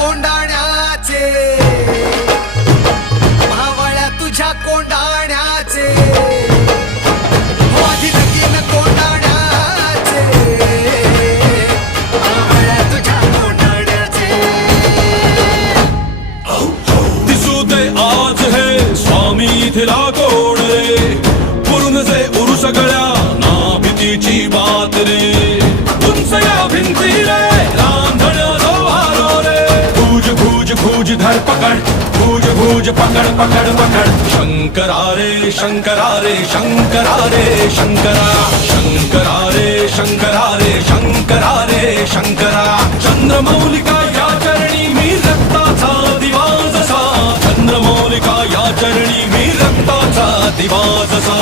कोंडाण्याचे, मावळ्या तुझ्या कोंडाण्याचे, हो आधी लगीन कोंडाण्याचे, मावळ्या तुझ्या कोंडाण्याचे. दिसू दे आज हे स्वामी इथला कोण रे, पुरून जे उरू सगळ्या ना भीतीची बात रे. उंच या भिंती रे रांधण जो आलो रे, भूज भूज भूज धर पकड, भूज भूज पकड पकड पकड. शंकरा रे शंकरा रे शंकरा रे शंकरा, शंकरा रे शंकरा रे शंकरा रे शंकरा. चंद्रमौलिका या चरणी मी रक्ताचा दिवा जसा, चंद्रमौलिका या चरणी मी रक्ताचा दिवा जसा.